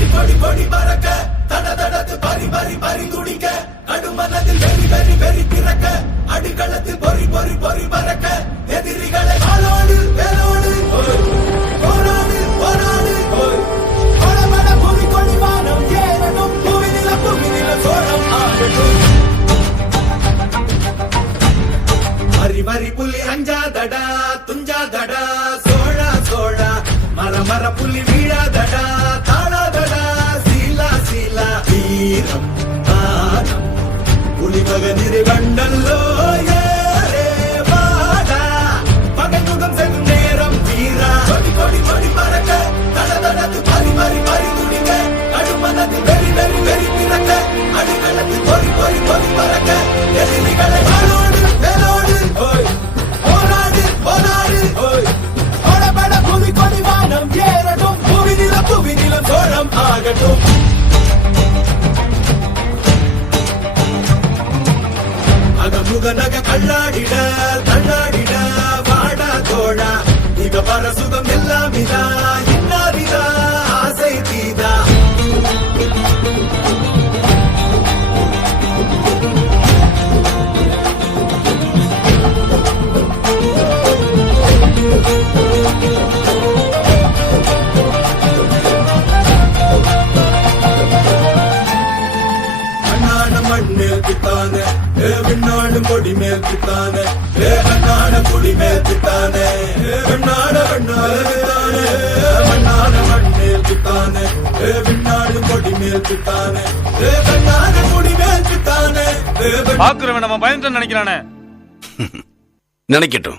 கொடி கொடி கொடி பறக்க. தட தடத்து பறி பறி பறி துடிக்க. கடுமனதில் வெறி வெறி வெறி திறக்க. அடிக்களத்தில் பொறி பொறி பொறி பறக்க. எதிரிகளை ஆளோடு வேலோடு. they run விண்ணாடும் கொடி மேல் பித்தானே ஏ கண்ணான குடி மேல் பித்தானே ஏ விண்ணாட பாக்குறவன் நம்ம பயந்துட்டு நினைக்கிறானே. நினைக்கட்டும்.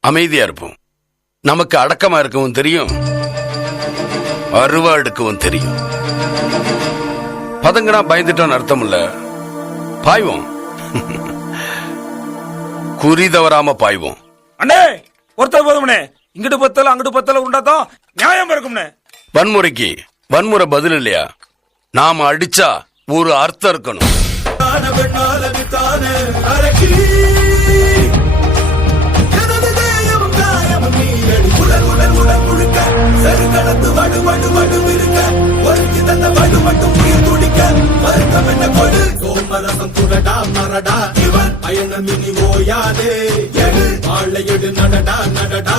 அமைதியா இருப்போம். நமக்கு அடக்கமா இருக்கவும் தெரியும். அருவா எடுக்கவும் தெரியும். பதங்கடா பயந்துட்டோன்னு அர்த்தம் இல்ல. பாய்வோம். குறி தவறாம பாய்வோம். அண்ணே ஒருத்தர் போதும்ண்ணே இங்கிட்டு பத்தல அங்கிட்டு பத்தல உண்டாதான் நியாயம் இருக்கும்ண்ணே வன்முறைக்கு வன்முறை பதில் இல்லையா? நாம அடிச்சா ஒரு அர்த்தம் இருக்கணும். பெண்ணால வித்தானே அரக்கி எனது தேயமும் காயமும் நீயடி உடல் உடல் உடல் முழுக்க செருக்களத்து வடு வடு வடு இருக்க ஒருத்தி தந்த வடு மட்டும் உயிர் துடிக்க வருத்தம் என்ன கொடு சோமரசம் துடடா மரடா இவன் பயணம் இனி ஓயாதே எடு ஆளை எடு நடடா நடடா.